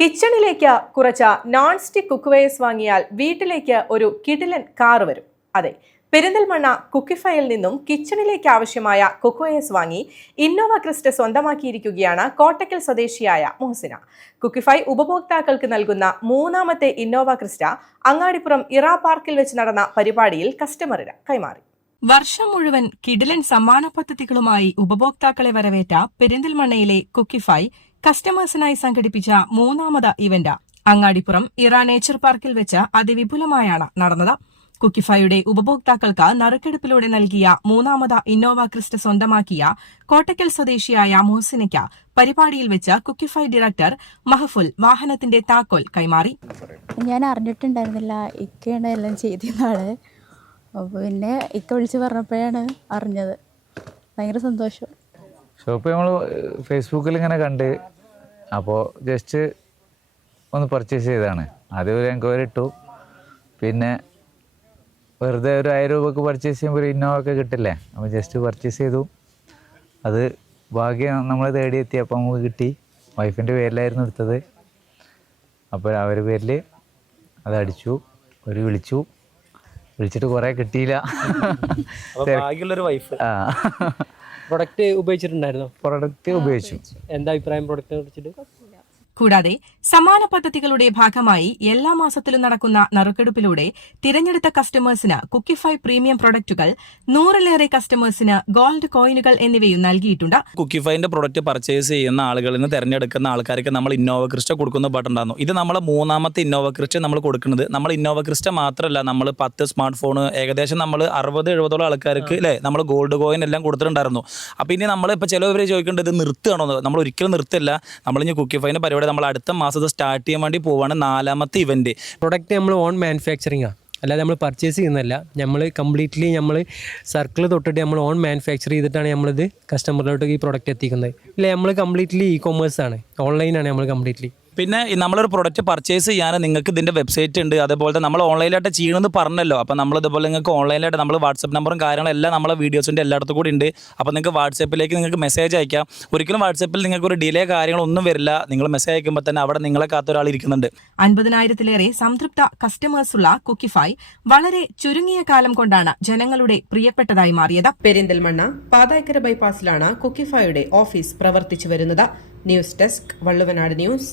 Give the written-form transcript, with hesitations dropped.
കിച്ചണിലേക്ക് കുറച്ച് non stick കുക്ക്വെയർസ് വാങ്ങിയാൽ വീട്ടിലേക്ക് ഒരു കിടിലൻ കാർ വരും. അതെ, പെരിന്തൽമണ്ണ കുക്കിഫൈയിൽ നിന്നും കിച്ചണിലേക്ക് ആവശ്യമായ കുക്ക്വെയർസ് വാങ്ങി ഇന്നോവ ക്രിസ്റ്റ സ്വന്തമാക്കിയിരിക്കുകയാണ് കോട്ടക്കൽ സ്വദേശിയായ മോഹസിന. കുക്കിഫൈ ഉപഭോക്താക്കൾക്ക് നൽകുന്ന മൂന്നാമത്തെ ഇന്നോവ ക്രിസ്റ്റ അങ്ങാടിപ്പുറം ഇറ പാർക്കിൽ വെച്ച് നടന്ന പരിപാടിയിൽ കസ്റ്റമറിന് കൈമാറി. വർഷം മുഴുവൻ കിടിലൻ സമ്മാന പദ്ധതികളുമായി ഉപഭോക്താക്കളെ വരവേറ്റ പെരിന്തൽമണ്ണയിലെ കുക്കിഫൈ കസ്റ്റമേഴ്സിനായി സംഘടിപ്പിച്ച മൂന്നാമത് ഇവന്റ് അങ്ങാടിപ്പുറം ഇറ നേച്ചർ പാർക്കിൽ വെച്ച് അതിവിപുലമായാണ് നടന്നത്. കുക്കിഫൈയുടെ ഉപഭോക്താക്കൾക്ക് നറുക്കെടുപ്പിലൂടെ നൽകിയ മൂന്നാമത് ഇന്നോവ ക്രിസ്റ്റ സ്വന്തമാക്കിയ കോട്ടക്കൽ സ്വദേശിയായ മോഹസിനയ്ക്ക് പരിപാടിയിൽ വെച്ച് കുക്കിഫൈ ഡയറക്ടർ മഹഫുൽ വാഹനത്തിന്റെ താക്കോൽ കൈമാറി. ഞാൻ അറിഞ്ഞിട്ടുണ്ടായിരുന്നില്ല, ഇക്കയാണ് എല്ലാം ചെയ്തതാണ്. പിന്നെ ഇക്ക വിളിച്ച് പറഞ്ഞപ്പോഴാണ് അറിഞ്ഞത്. ഭയങ്കര സന്തോഷം. ഷോപ്പ് നമ്മൾ ഫേസ്ബുക്കിൽ ഇങ്ങനെ കണ്ട്, അപ്പോൾ ജസ്റ്റ് ഒന്ന് പർച്ചേസ് ചെയ്തതാണ്. ആദ്യം ഒരു എൻക്വയറി ഇട്ടു, പിന്നെ വെറുതെ ഒരു 1000 രൂപക്ക് പർച്ചേസ് ചെയ്യുമ്പോൾ ഒരു ഇന്നോവ ഒക്കെ കിട്ടില്ലേ, അപ്പോൾ ജസ്റ്റ് പർച്ചേസ് ചെയ്തു. അത് ഭാഗ്യം നമ്മൾ തേടിയെത്തിയപ്പോൾ നമുക്ക് കിട്ടി. വൈഫിൻ്റെ പേരിലായിരുന്നു എടുത്തത്. അപ്പോൾ അവരുടെ പേരിൽ അത് അടിച്ചു. ഒരു വിളിച്ചിട്ട് കുറേ കിട്ടിയില്ല. പ്രൊഡക്റ്റ് ഉപയോഗിച്ചിട്ടുണ്ടായിരുന്നോ? പ്രൊഡക്റ്റ് ഉപയോഗിച്ചു. എന്താ അഭിപ്രായം പ്രൊഡക്റ്റിനെ കുറിച്ചിട്ട്? കൂടാതെ സമ്മാന പദ്ധതികളുടെ ഭാഗമായി എല്ലാ മാസത്തിലും നടക്കുന്ന നറുക്കെടുപ്പിലൂടെ തിരഞ്ഞെടുത്ത കസ്റ്റമേഴ്സിന് കുക്കിഫൈ പ്രീമിയം പ്രൊഡക്റ്റുകൾ, 100-ലേറെ കസ്റ്റമേഴ്സിന് ഗോൾഡ് കോയിനുകൾ എന്നിവയും നൽകിയിട്ടുണ്ട്. കുക്കിഫൈന്റെ പ്രൊഡക്റ്റ് പർച്ചേസ് ചെയ്യുന്ന ആളുകളിൽ നിന്ന് തിരഞ്ഞെടുക്കുന്ന ആൾക്കാർക്ക് നമ്മൾ ഇന്നോവ ക്രിസ്റ്റ കൊടുക്കുന്ന പാട്ടുണ്ടായിരുന്നു. ഇത് നമ്മളെ മൂന്നാമത്തെ ഇന്നോവ ക്രിസ്റ്റ നമ്മൾ കൊടുക്കുന്നത്. നമ്മൾ ഇന്നോവ ക്രിസ്റ്റ മാത്രമല്ല, നമ്മൾ 10 സ്മാർട്ട് ഫോൺ, ഏകദേശം നമ്മൾ 60-70 ആൾക്കാർക്ക് അല്ലേ നമ്മൾ ഗോൾഡ് കോയിൻ എല്ലാം കൊടുത്തിട്ടുണ്ടായിരുന്നു. അപ്പോൾ ഇനി നമ്മൾ ഇപ്പോൾ ചിലവർ ചോദിക്കേണ്ടത് നിർത്തുകയാണോ? നമ്മൾ ഒരിക്കലും നിർത്തില്ല. നമ്മളിനി കുക്കിഫൈന്റെ പരിപാടി നമ്മൾ അടുത്ത മാസത്തെ സ്റ്റാർട്ട് ചെയ്യാൻ വേണ്ടി പോവാണ്. 4ാമത്തെ ഇവന്റ്. പ്രൊഡക്റ്റ് നമ്മൾ ഓൺ മാനുഫാക്ചറിംഗ് ആണ്, അല്ലാതെ നമ്മൾ പർച്ചേസ് ചെയ്യുന്നതല്ല. നമ്മൾ കംപ്ലീറ്റ്ലി നമ്മൾ സർക്കിൾ തൊട്ടിട്ട് നമ്മൾ ഓൺ മാനുഫാക്ചർ ചെയ്തിട്ടാണ് നമ്മളിത് കസ്റ്റമറിലോട്ട് ഈ പ്രൊഡക്റ്റ് എത്തിക്കുന്നത്. ഇല്ല, നമ്മൾ കംപ്ലീറ്റ്ലി ഇ-കൊമേഴ്സ് ആണ്, ഓൺലൈനാണ് നമ്മൾ കംപ്ലീറ്റ്ലി. പിന്നെ നമ്മളൊരു പ്രൊഡക്റ്റ് പർച്ചേസ് ചെയ്യാൻ നിങ്ങൾക്ക് ഇതിൻ്റെ വെബ്സൈറ്റ് ഉണ്ട്. അതേപോലെ തന്നെ നമ്മൾ ഓൺലൈനായിട്ട് ചെയ്യണമെന്ന് പറഞ്ഞല്ലോ. അപ്പോൾ നമ്മൾ ഇതുപോലെ നിങ്ങൾക്ക് ഓൺലൈനായിട്ട് നമ്മൾ വാട്സപ്പ് നമ്പറും കാര്യങ്ങളും എല്ലാം നമ്മളെ വീഡിയോസിൻ്റെ എല്ലായിടത്തും കൂടി ഉണ്ട്. അപ്പോൾ നിങ്ങൾക്ക് വാട്സപ്പിലേക്ക് നിങ്ങൾക്ക് മെസ്സേജ് അയക്കാം. ഒരിക്കലും വാട്സപ്പിൽ നിങ്ങൾക്ക് ഒരു ഡിലേ കാര്യങ്ങളൊന്നും വരില്ല. നിങ്ങൾ മെസ്സേജ് അയക്കുമ്പോൾ തന്നെ അവിടെ നിങ്ങളെ കാത്തൊരാൾ ഇരിക്കുന്നുണ്ട്. 50,000-ലേറെ സംതൃപ്ത കസ്റ്റമേഴ്സുള്ള കുക്കിഫൈ വളരെ ചുരുങ്ങിയ കാലം കൊണ്ടാണ് ജനങ്ങളുടെ പ്രിയപ്പെട്ടതായി മാറിയത്. പെരിന്തൽമണ്ണ പാതായ്ക്കര ബൈപ്പാസിലാണ് കുക്കിഫൈയുടെ ഓഫീസ് പ്രവർത്തിച്ചു വരുന്നത്. News desk, Valluvanad news.